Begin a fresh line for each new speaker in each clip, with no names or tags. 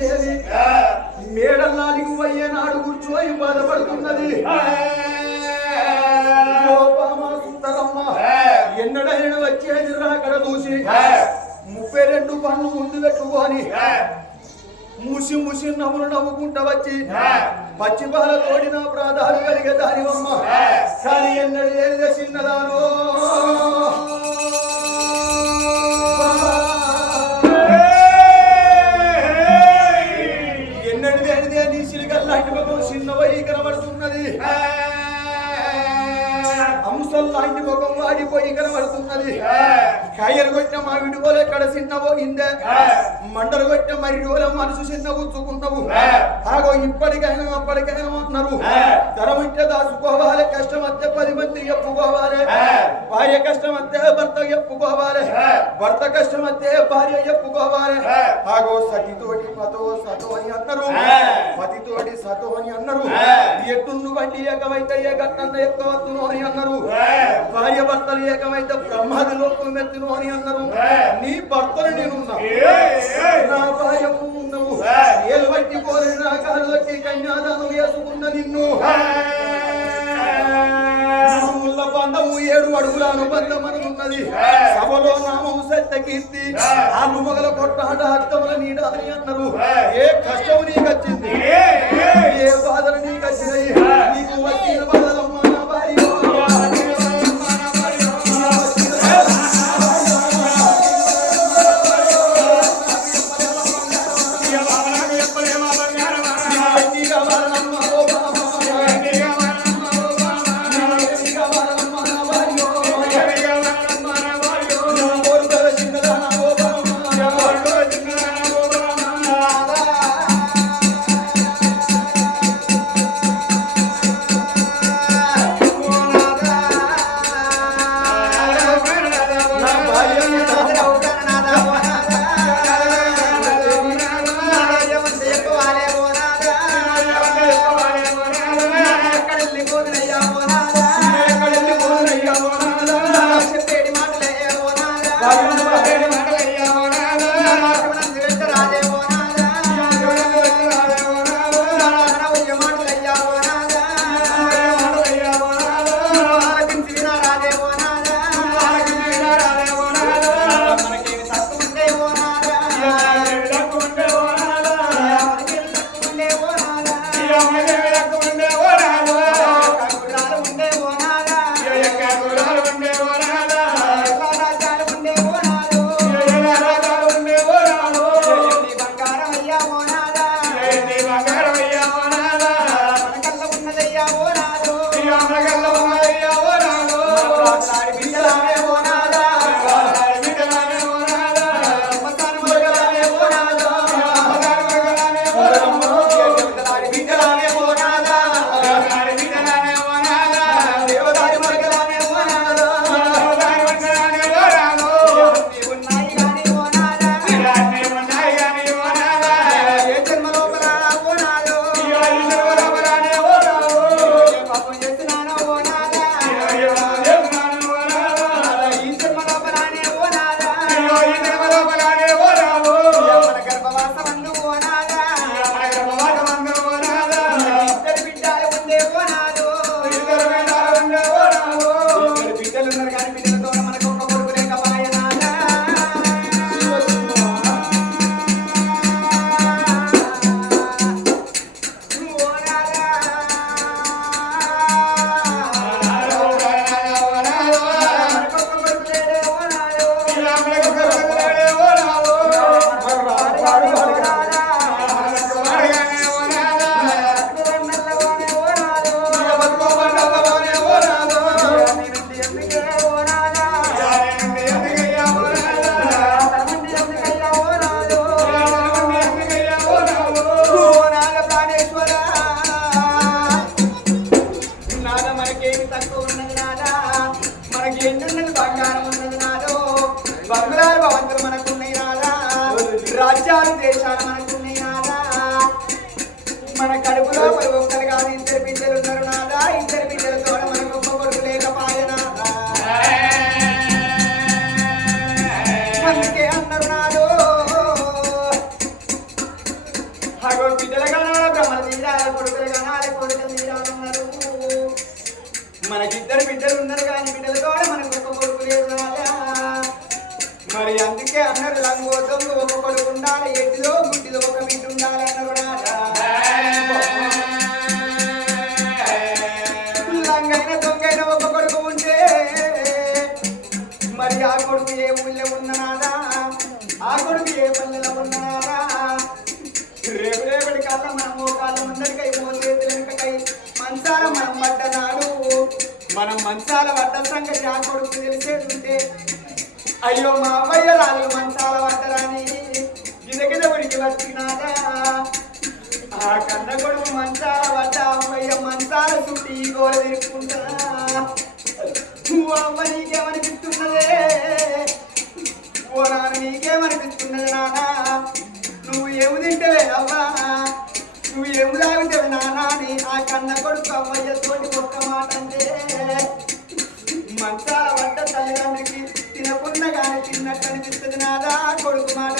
దేవి. మేడల్లానికి పోయే నాడు కూర్చోయి బాధపడుతున్నది. ఎన్నడైన వచ్చేది అక్కడ చూసి ముప్పై రెండు పన్ను ముందు పెట్టుకొని ముసి ముసి నవ్వులు నవ్వుకుంటా వచ్చి పచ్చి పాల తోడిన ప్రాధాలు కలిగే దానివమ్మ. కానీ ఎన్నడు ఏది చిన్నదానో? ముఖం చిన్నవై అంశల్లాంటి ముఖం వాడిపోయి కనబడుతున్నది కాయలు కొట్టిన మా విడువలు ఎక్కడ చిన్నపోయిందే మండలు కొట్టిన మరి మనసు చిన్న పుచ్చుకున్నావు ఆగో ఇప్పటికైనా అప్పటికైనా అన్నారు ధరం అంటే దాచుకోవాలి కష్టం అంతే పది మంది చెప్పుకోవాలి భార్య కష్టం అంతే భర్త చెప్పుకోవాలి భర్త కష్టం అంతే భార్య చెప్పుకోవాలి ఆగో సతితోటి పతో సతో అని అన్నారు పతితోటి సతో అని అన్నారు ఎట్టును వంటి ఏకమైతే ఏ గట్టన్న ఎక్కవచ్చును అని అన్నారు భార్య భర్తలు ఏకమైతే బ్రహ్మాది లోకం మెత్తును అని అన్నారు. నీ భర్తను నేనున్నా నా భార్య ఉన్నావు. ఏలు బట్టి కోరి నా కాలు బట్టి కన్యాదానం వేసుకున్న నిన్ను. బంధము ఏడు అడుగుల అనుబంధం అనున్నది సభలో నామము సత్య కీర్తి. ఆరు మొగల కొట్టాట హస్తముల నీడ అని అన్నారు. ఏ. కష్టము నీకు వచ్చింది? దేశాలు దేశాలు మనకు మన కడుపులో మరి ఒక్కరు కాదు ఇద్దరు బిడ్డలు ఉన్నారు నాదా? ఇద్దరు బిడ్డలతో మనకు ఒక్క కొడుకు లేకపోయేనాదా అందుకే అన్నారు బిడ్డలు బ్రహ్మలు తీరాలి కొడుకులు కొడుకులు మనకిద్దరు బిడ్డలు ఉన్నారు కానీ బిడ్డలతో మనకు ఒక్క కొడుకు లేదు నాదా? మరి అందుకే అన్నారు లంగోతం ఉండాలి ఎట్టిలో గుడ్డిలో ఒక బిడ్డ ఉండాలి అన్నారు లంగైన దొంగైన ఒక కొడుకు ఉంటే మరి ఆ కొడుకు ఏ ఊళ్ళో ఉన్ననాదా ఆ కొడుకు ఏ పల్లెలో ఉన్ననాదా రేపు రేపటి కాలం మన మోకాళ్ళ ముందరికై మోచేతుల వెనుకకై మంచాల మనం పడ్డనాడు మనం మంచాల పడ్డ సంగతి ఆ కొడుకు తెలిసేది ఉంటే అయ్యో మా అవ్వయ్య రాళ్ళు మంచాల పడ్డరాని వచ్చినాదా ఆ కన్న కొడుకు మంచాల పడ్డ అమ్మయ్య మంచాల చుట్టి ఈ గోడ తిరుక్కుంటా. నువ్వు అమ్మ నీకేమనిపిస్తున్నదే? ఓ నాన్న నీకేమనిపిస్తున్నది నాన్న? నువ్వు ఏమి తింటవే అవ్వా? నువ్వు ఏమి తాగుతావు నాన్న? అని ఆ కన్న కొడుకు అమ్మయ్య తోటి ఒక్క మాట అంటే మంచాల వంట తల్లిదండ్రికి తినకుండా కానీ తిన్నట్టు అనిపిస్తుంది నాదా కొడుకు మాట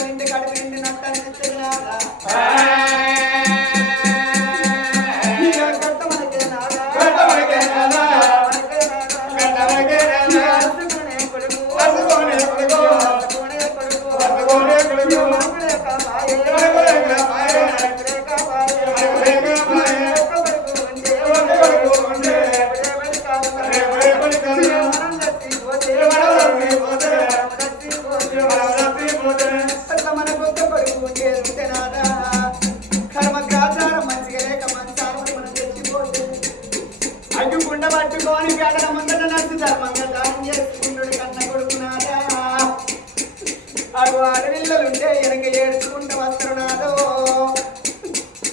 అటు అడవిల్లలుంటే వెనక ఏడ్చుకుంటూ వస్తారు నాదో.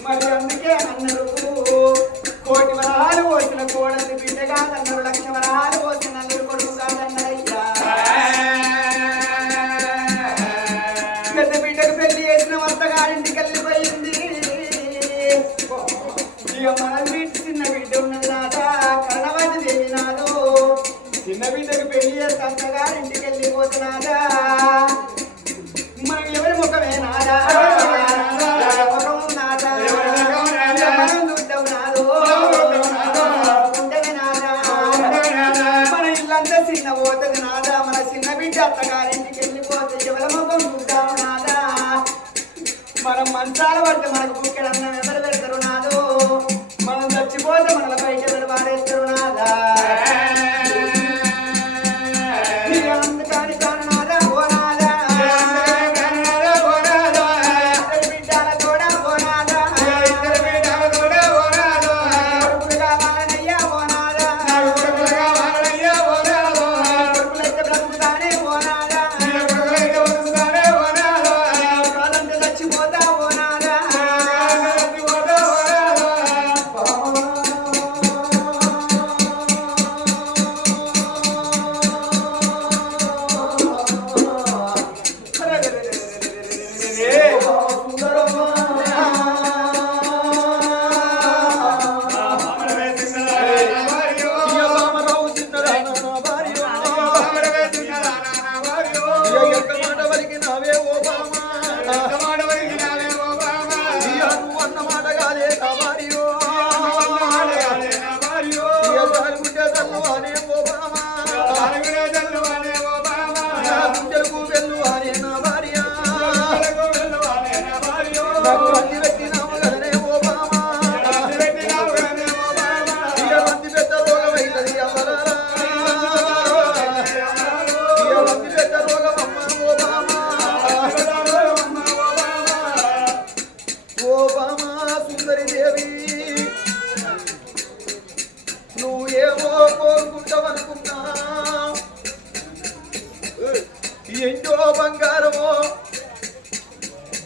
మరి అందుకే అన్నారు కోటి వరాలు పోసిన కోడలి బిడ్డ కాదన్నారు లక్ష వరాలు పోసిన నలుగురు కొడుకు కాదన్నారయ్యా. పెద్ద బిడ్డకు పెళ్ళి చేసిన వత్తగారింటికి వెళ్ళిపోయింది. ఇక మన బిడ్డ చిన్న బిడ్డ ఉన్నది నాట కరణవతి దేవి నాదో. చిన్న బిడ్డకు పెళ్ళి చేస్తే అత్తగారింటికి వెళ్ళిపోతున్నాదా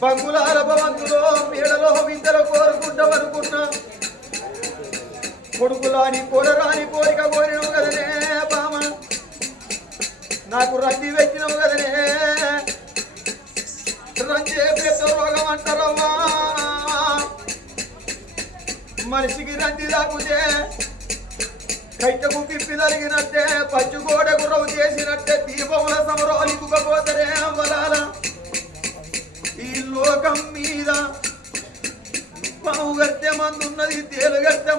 బంగుళాల భవంతులో మేడలో విద్యలో కోరుకుంటావనుకున్నా కొడుకులాని కోడరాని కోరిక కోరినవు కదనే బామ. నాకు రద్దీ పెట్టినవు కదనే. రంజే పెద్ద రోగం అంటారవ్వా. మనిషికి రంది తాకుతే కైటకు పిప్పి తలిగినట్టే పచ్చి గోడ చేసినట్టే దీపముల సమరాలు ఇవ్వకపోతరే అవ్వలాల ఈ లోకం మీద పావు గట్టె మందున్నది తేలు గట్టె